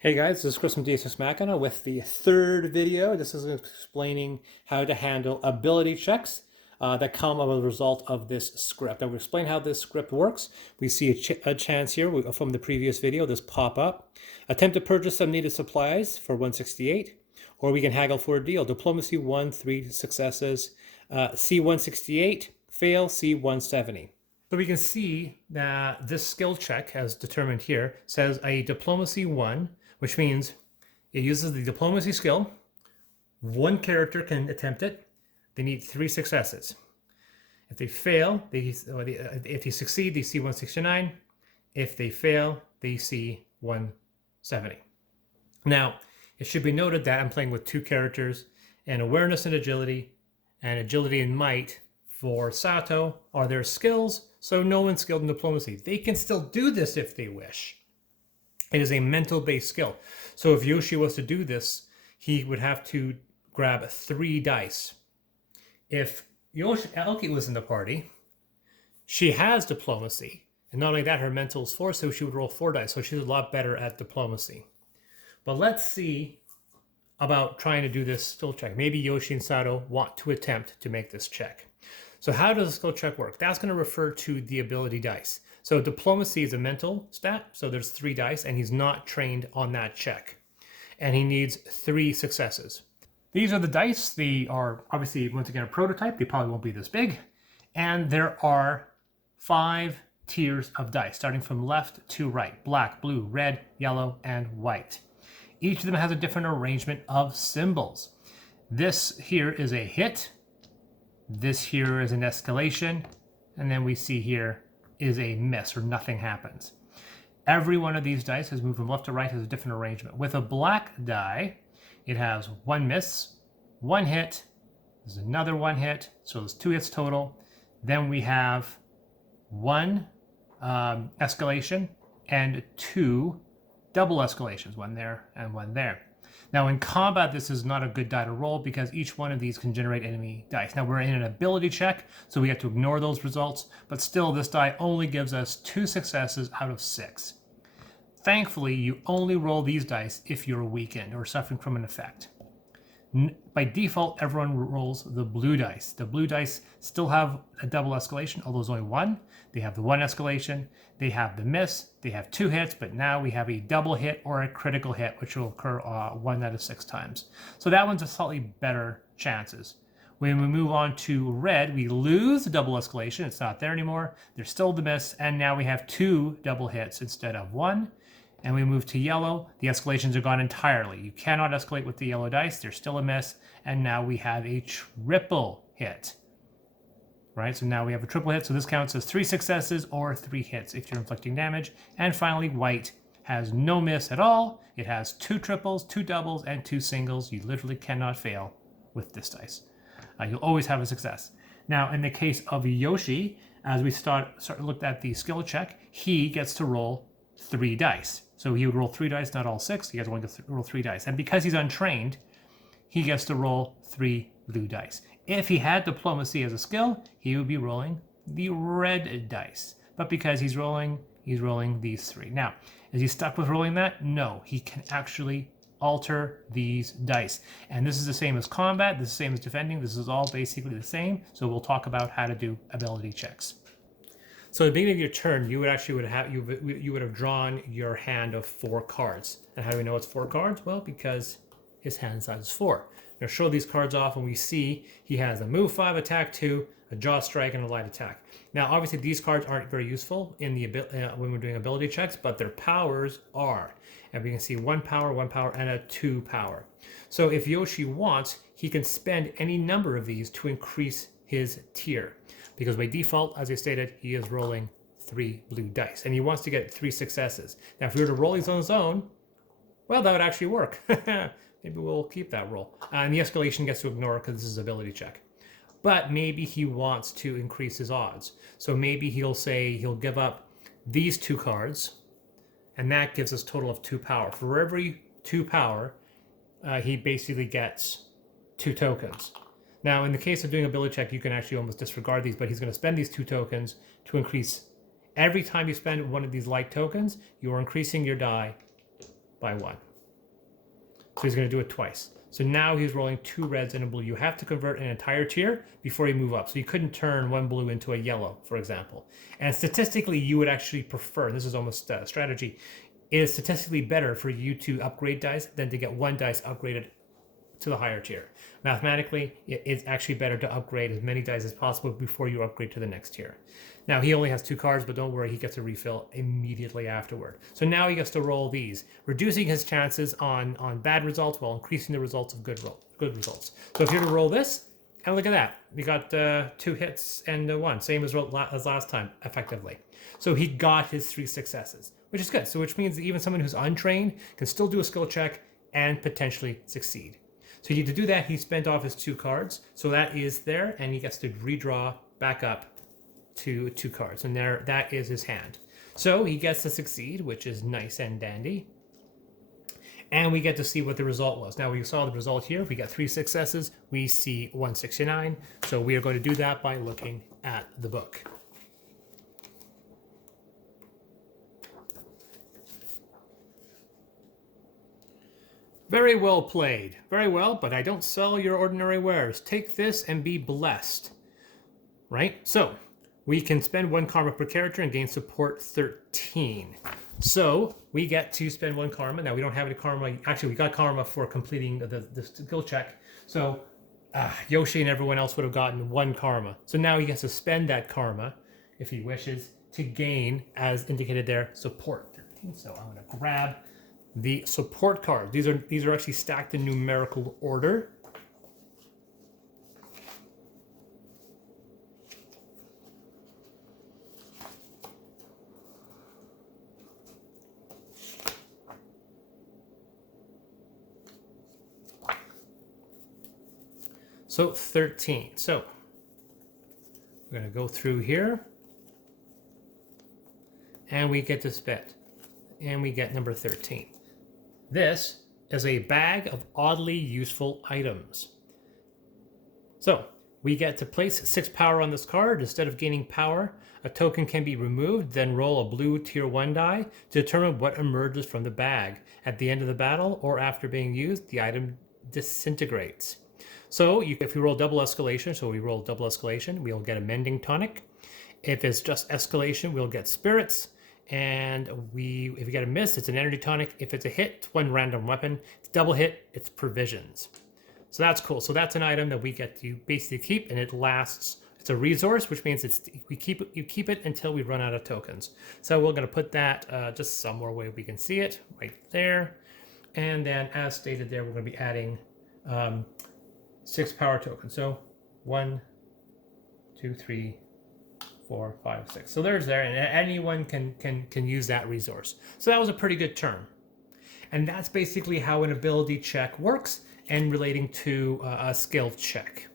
Hey guys, this is Chris from Deus Machina with the third video. This is explaining how to handle ability checks that come as a result of this script. I will explain how this script works. We see a chance here from the previous video, this pop up. Attempt to purchase some needed supplies for 168, or we can haggle for a deal. Diplomacy 1, 3 successes. C168, fail, C170. So we can see that this skill check, as determined here, says a diplomacy 1, which means it uses the diplomacy skill. One character can attempt it. They need 3 successes. If they fail, if they succeed, they see 169. If they fail, they see 170. Now, it should be noted that I'm playing with 2 characters, and awareness and agility and might for Sato are their skills, so no one's skilled in diplomacy. They can still do this if they wish. It is a mental-based skill. So if Yoshi was to do this, he would have to grab 3 dice. If Elke was in the party, she has diplomacy. And not only that, her mental is 4, so she would roll 4 dice. So she's a lot better at diplomacy. But let's see about trying to do this skill check. Maybe Yoshi and Sato want to attempt to make this check. So how does the skill check work? That's going to refer to the ability dice. So diplomacy is a mental stat, so there's 3 dice, and he's not trained on that check. And he needs 3 successes. These are the dice. They are obviously, once again, a prototype. They probably won't be this big. And there are 5 tiers of dice, starting from left to right. Black, blue, red, yellow, and white. Each of them has a different arrangement of symbols. This here is a hit. This here is an escalation. And then we see here is a miss, or nothing happens. Every one of these dice has moved from left to right, has a different arrangement. With a black die, it has 1 miss, 1 hit, there's another 1 hit, so there's 2 hits total. Then we have 1 escalation and 2 double escalations, 1 there and 1 there. Now in combat, this is not a good die to roll because each one of these can generate enemy dice. Now we're in an ability check, so we have to ignore those results, but still this die only gives us 2 successes out of 6. Thankfully, you only roll these dice if you're weakened or suffering from an effect. By default, everyone rolls the blue dice. The blue dice still have a double escalation, although there's only 1. They have the 1 escalation, they have the miss, they have 2 hits, but now we have a double hit or a critical hit, which will occur 1 out of 6 times. So that one's a slightly better chances. When we move on to red, we lose the double escalation. It's not there anymore. There's still the miss, and now we have 2 double hits instead of 1. And we move to yellow, the escalations are gone entirely. You cannot escalate with the yellow dice, there's still a miss, and now we have a triple hit. Right, so now we have a triple hit, so this counts as 3 successes or 3 hits if you're inflicting damage. And finally, white has no miss at all. It has 2 triples, 2 doubles, and 2 singles. You literally cannot fail with this dice. You'll always have a success. Now, in the case of Yoshi, as we looked at the skill check, he gets to roll 3 dice. So he would roll 3 dice, not all 6. He has only to roll 3 dice. And because he's untrained, he gets to roll 3 blue dice. If he had diplomacy as a skill, he would be rolling the red dice. But because he's rolling these 3. Now, is he stuck with rolling that? No, he can actually alter these dice. And this is the same as combat, this is the same as defending, this is all basically the same. So we'll talk about how to do ability checks. So at the beginning of your turn, you would have drawn your hand of 4 cards. And how do we know it's 4 cards? Well, because his hand size is 4. Now show these cards off, and we see he has a move 5, attack 2, a jaw strike, and a light attack. Now, obviously, these cards aren't very useful in the when we're doing ability checks, but their powers are. And we can see 1 power, and a 2 power. So if Yoshi wants, he can spend any number of these to increase his tier. Because by default, as I stated, he is rolling 3 blue dice, and he wants to get 3 successes. Now, if we were to roll these on his own, well, that would actually work. Maybe we'll keep that roll. And the escalation gets to ignore because this is ability check. But maybe he wants to increase his odds. So maybe he'll say he'll give up these 2 cards, and that gives us a total of 2 power. For every 2 power, he basically gets 2 tokens. Now, in the case of doing ability check, you can actually almost disregard these, but he's going to spend these 2 tokens to increase. Every time you spend one of these light tokens, you are increasing your die by 1. So he's going to do it twice. So now he's rolling 2 reds and a blue. You have to convert an entire tier before you move up. So you couldn't turn 1 blue into a yellow, for example. And statistically, you would actually prefer, this is almost a strategy, it is statistically better for you to upgrade dice than to get 1 dice upgraded to the higher tier. Mathematically, it's actually better to upgrade as many dice as possible before you upgrade to the next tier. Now, he only has 2 cards, but don't worry, he gets a refill immediately afterward. So now he gets to roll these, reducing his chances on bad results while increasing the results of good results. So if you're to roll this, and look at that, we got 2 hits and 1, same as last time, effectively. So he got his 3 successes, which is good. So which means that even someone who's untrained can still do a skill check and potentially succeed. So to do that, he spent off his 2 cards. So that is there, and he gets to redraw back up to 2 cards. And there, that is his hand. So he gets to succeed, which is nice and dandy. And we get to see what the result was. Now we saw the result here. We got 3 successes. We see 169. So we are going to do that by looking at the book. Very well played. Very well, but I don't sell your ordinary wares. Take this and be blessed. Right? So, we can spend 1 karma per character and gain support 13. So, we get to spend 1 karma. Now, we don't have any karma. Actually, we got karma for completing the skill check. So, Yoshi and everyone else would have gotten 1 karma. So now he gets to spend that karma, if he wishes, to gain, as indicated there, support 13. So, I'm going to grab the support cards. These are actually stacked in numerical order. So 13. So we're going to go through here, and we get to spend, and we get number 13. This is a bag of oddly useful items. So we get to place 6 power on this card. Instead of gaining power, a token can be removed, then roll a blue tier 1 die to determine what emerges from the bag. At the end of the battle or after being used, the item disintegrates. So if we roll double escalation, so we roll double escalation, we'll get a mending tonic. If it's just escalation, we'll get spirits. And if we get a miss, it's an energy tonic. If it's a hit, it's 1 random weapon. It's double hit, it's provisions. So that's cool. So that's an item that we get to basically keep, and it lasts. It's a resource, which means you keep it until we run out of tokens. So we're going to put that just somewhere where we can see it, right there. And then, as stated there, we're going to be adding 6 power tokens. So 1, 2, 3, 4, 5, 6. So there's there, and anyone can use that resource. So that was a pretty good turn. And that's basically how an ability check works and relating to a skill check.